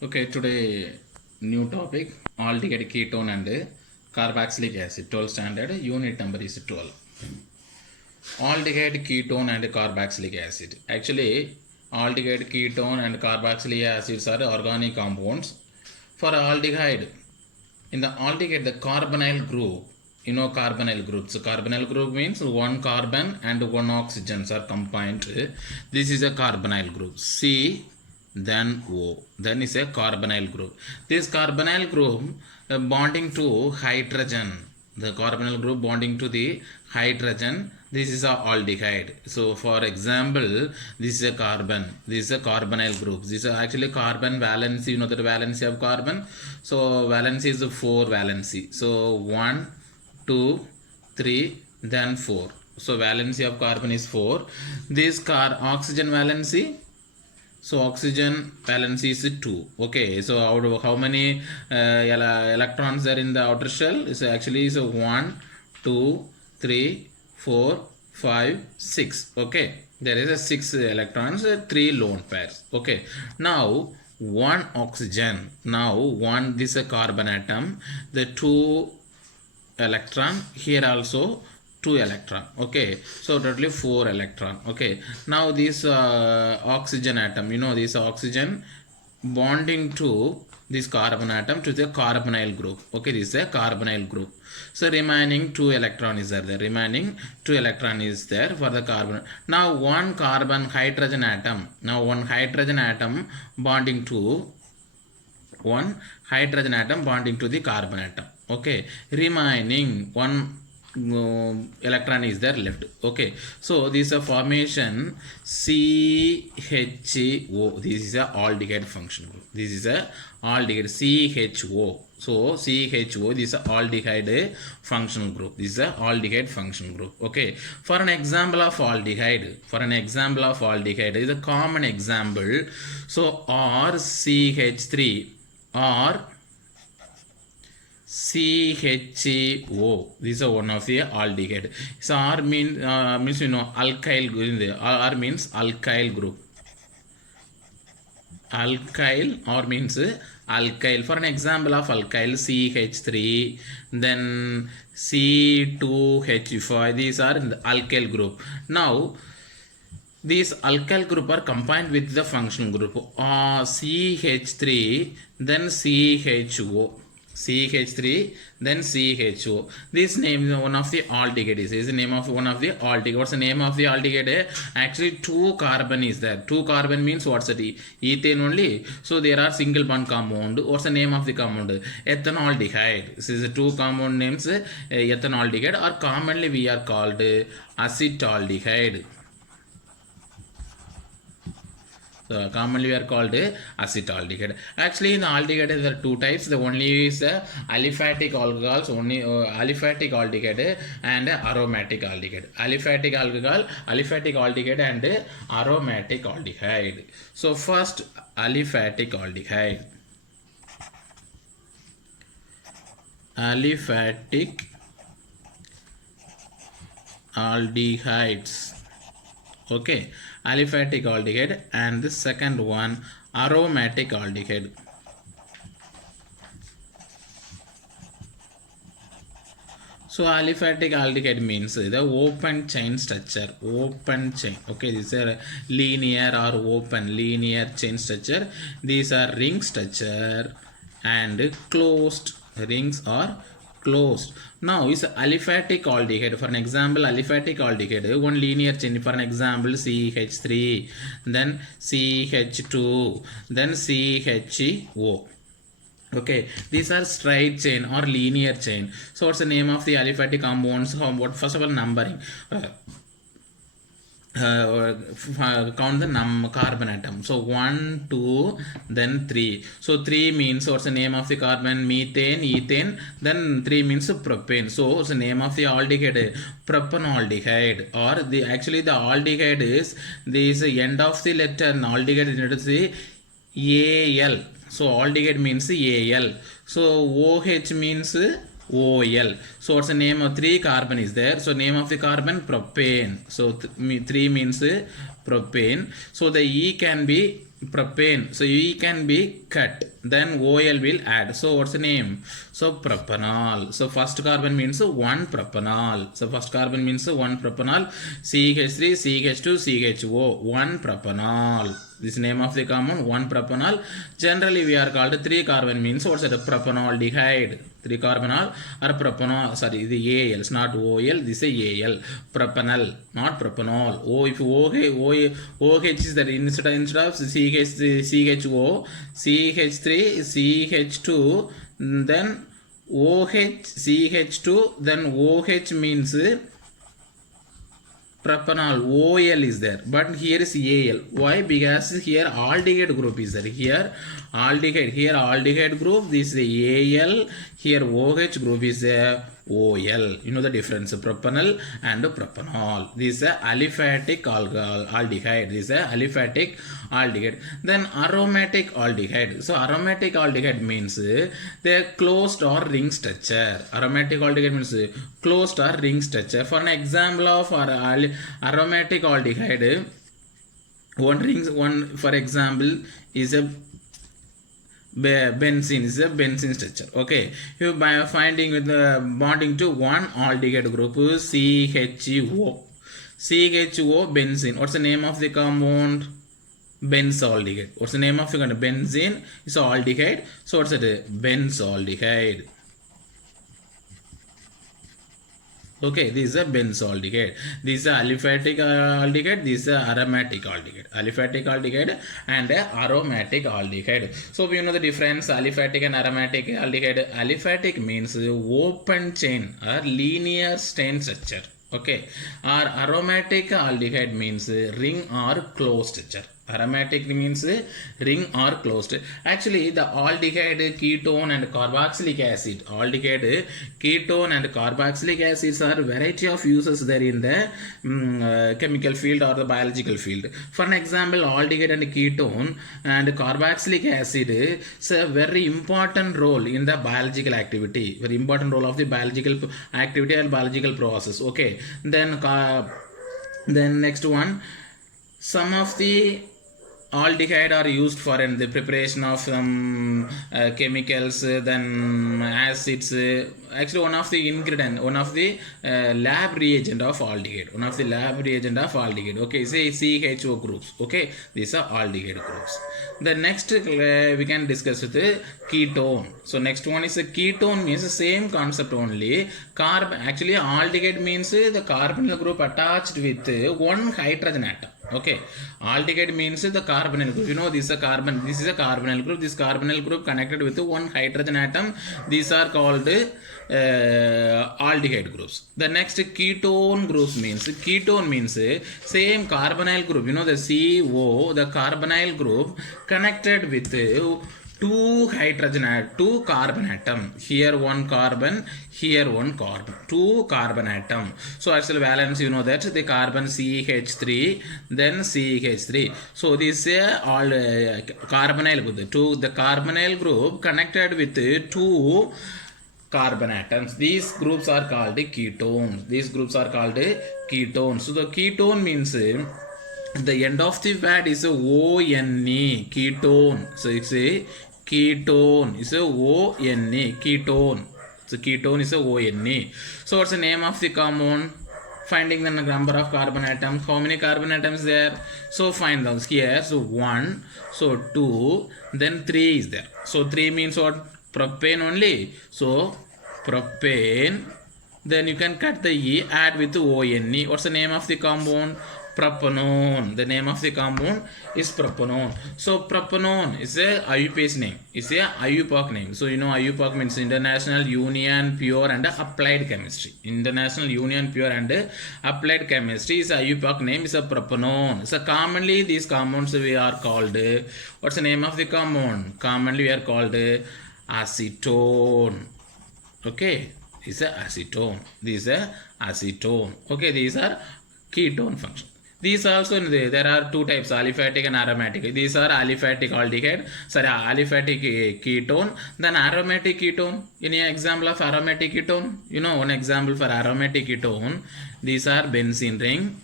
Okay, today new topic aldehyde ketone and carboxylic acid 12 standard unit number is 12. Aldehyde ketone and carboxylic acid. Actually, aldehyde ketone and carboxylic acids are organic compounds. For aldehyde, in the aldehyde the carbonyl group, carbonyl groups. Carbonyl group means one carbon and one oxygens are combined. This is a carbonyl group. C then O. Then is a carbonyl group. This carbonyl group bonding to hydrogen. The carbonyl group bonding to the hydrogen. This is a aldehyde. So for example, this is a carbon. This is a carbonyl group. This is actually carbon valency. You know the valency of carbon. So valency is 4 valency. So 1, 2, 3, then 4. So valency of carbon is 4. This oxygen valency. So oxygen valency is 2. Okay, so how many electrons are in the outer shell? Is actually 1, 2, 3, 4, 5, 6. Okay, there is a 6 electrons, 3 lone pairs. Okay, now one oxygen. Now this is a carbon atom. The 2 electron here also 2 electron. Okay, so totally 4 electron. Okay, now this oxygen atom, this oxygen bonding to this carbon atom to the carbonyl group. Okay, this is a carbonyl group. So remaining 2 electron is there. The remaining 2 electron is there for the carbon. Now one carbon hydrogen atom. Now one hydrogen atom bonding to the carbon atom. Okay, remaining one electron is there left. Okay, so this is a formation CHO. This is a aldehyde function group. This is a aldehyde CHO. So CHO, this is a aldehyde functional group. This is a aldehyde function group. Okay, for an example of aldehyde, is a common example. So RCH3 or CHO. This is one of the aldehyde. So R means alkyl group. R means alkyl group. Alkyl or means alkyl. For an example of alkyl, CH3, then C2H5. These are in the alkyl group. Now these alkyl group are combined with the functional group CH3, then CHO. CH3, then CHO. This name is one of the aldehyde. Is the name of one of the aldehyde. What's the name of the aldehyde? Actually, 2 carbon is there. 2 carbon means what's the ethane only. So there are single bond compound. What's the name of the compound? Ethanaldehyde. This is the 2 compound names ethanaldehyde, or commonly we are called acetaldehyde. So commonly we are called acetaldehyde. Actually, in the aldehyde there are 2 types. The only is aliphatic alcohols, only aliphatic aldehyde and aromatic aldehyde. Aliphatic aldehyde and aromatic aldehyde. So first, aliphatic aldehyde. Aliphatic aldehydes. Okay, aliphatic aldehyde, and the second one aromatic aldehyde. So aliphatic aldehyde means the open chain structure. Open chain. Okay, these are linear or open linear chain structure. These are ring structure and closed rings are closed. Now is aliphatic aldehyde. For an example, aliphatic aldehyde, one linear chain. For an example, CH3, then CH2, then CHO. Okay, these are straight chain or linear chain. So what's the name of the aliphatic compounds? First of all, numbering. Count the carbon atom. So 1, 2, then 3. So 3 means what's the name of the carbon? Methane, ethane. Then 3 means propane. So what's the name of the aldehyde? Propanaldehyde. Or the aldehyde is this end of the letter. Aldehyde is the AL. So aldehyde means AL. So OH means OL. So what's the name of 3 carbon is there? So name of the carbon propane. So 3 means propane. So the E can be propane. So E can be cut. Then OL will add. So what's the name? So propanol. So first carbon means one propanol. So first carbon means one propanol. CH3, CH2, CHO. One propanol. This name of the compound, one propanol. Generally we are called three carbon means what's it? Propanaldehyde. Three carbonyl or propanol. Sorry, the AL. It's not OL. This is AL. Propanol, not propanol. O if OH is there instead of CHO, CH3, CH2, then OH, CH2, then OH means propanol. OL is there, but here is AL. Why? Because here aldehyde group is there. Here aldehyde group. This is AL. Here OH group is OL. You know the difference, propanol and propanol. This is aliphatic aldehyde. This is aliphatic aldehyde. Then aromatic aldehyde. So aromatic aldehyde means they closed or ring structure. Aromatic aldehyde means closed or ring structure. For an example of aromatic aldehyde, one for example is a benzene. Is a benzene structure. Okay, you by finding with the bonding to one aldehyde group CHO benzene. What's the name of the compound? Benzaldehyde. What's the name of the compound? Benzene is aldehyde. So what's it? Benzaldehyde. Okay, this is a benzaldehyde. This is a aliphatic aldehyde. This is a aromatic aldehyde. Aliphatic aldehyde and aromatic aldehyde. So we know the difference aliphatic and aromatic aldehyde. Aliphatic means open chain or linear chain structure. Okay, or aromatic aldehyde means ring or closed structure. Aromatic means ring or closed. Actually, the aldehyde, ketone and carboxylic acid. Aldehyde, ketone and carboxylic acids are variety of uses there in the chemical field or the biological field. For an example, aldehyde and ketone and carboxylic acid is a very important role in the biological activity. Very important role of the biological activity and biological process. Okay. Then next one, some of the aldehyde are used for in the preparation of some chemicals, then acids. Actually, one of the ingredient, one of the lab reagent of aldehyde. One of the lab reagent of aldehyde. Okay, say CHO groups. Okay, these are aldehyde groups. The next we can discuss with the ketone. So next one is a ketone means the same concept only. Actually, aldehyde means the carbonyl group attached with one hydrogen atom. Okay, aldehyde means the carbonyl group. You know, this is a carbonyl group. This carbonyl group connected with one hydrogen atom. These are called aldehyde groups. The next ketone groups means same carbonyl group. You know, the CO, the carbonyl group connected with two carbon atom. Here one carbon, here one carbon, two carbon atom. So actual valence, you know that the carbon CH3, then CH3. So this is all carbonyl group. The carbonyl group connected with two carbon atoms. These groups are called ketones. So the ketone means the end of the word is a ONE, ketone. So it's a ketone. It's a ONE, ketone. So ketone is a ONE. So what's the name of the compound? Finding the number of carbon atoms. How many carbon atoms there? So find those here. So 1, so 2, then 3 is there. So 3 means what? Propane only. So propane. Then you can cut the E, add with the ONE. What's the name of the compound? Propanone. The name of the compound is propanone. So propanone is a IUPAC name. It's a IUPAC name. So you know IUPAC means International Union Pure and Applied Chemistry. International Union Pure and Applied Chemistry is a IUPAC name. Is a propanone. So commonly these compounds we are called. What's the name of the compound? Commonly we are called acetone. Okay, this is a acetone. This is a acetone. Okay, these are ketone function. These also there are two types, aliphatic and aromatic. These are aliphatic aldehyde, aliphatic ketone, then aromatic ketone. Any example of aromatic ketone? You know, one example for aromatic ketone. These are benzene ring,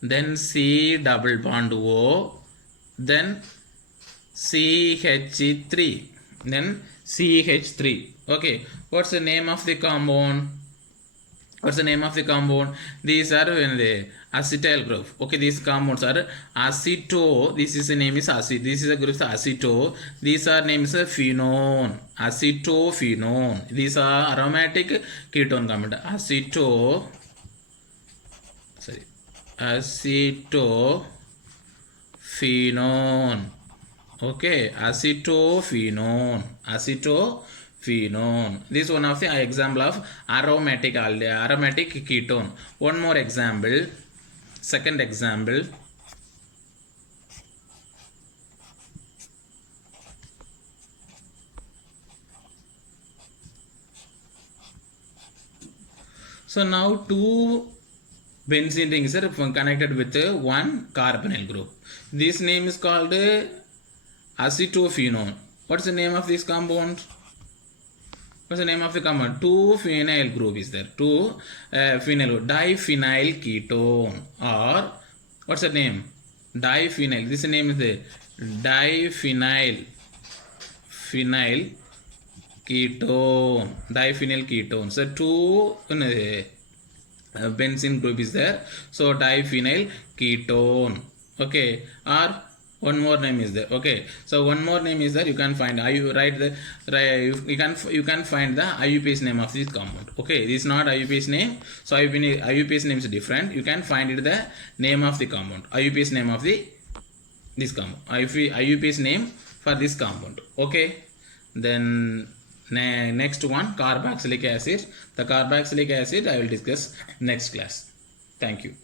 then C double bond O, then CH3, then CH3. Okay, what's the name of the compound? What's the name of the compound? These are the acetyl group. Okay, these compounds are aceto. This is the name is acid. This is a group aceto. These are names phenone. Acetophenone. These are aromatic ketone compound. Acetophenone. Okay, acetophenone. This is one of the example of aromatic ketone. One more example. Second example. So now two benzene rings are connected with one carbonyl group. This name is called acetophenone. What's the name of this compound? What's the name of the compound? 2-phenyl group is there. 2-phenyl diphenyl ketone, or what's the name? Diphenyl. This name is the diphenyl ketone. Diphenyl ketone. So two benzene group is there. So diphenyl ketone. Okay, or one more name is there. Okay, so one more name is there. You can find you can find the IUPAC name of this compound. Okay, this is not IUPAC name. So IUPAC name is different. You can find it the name of the compound. IUPAC name of this compound. IUPAC name for this compound. Okay, then next one, carboxylic acid. The carboxylic acid I will discuss next class. Thank you.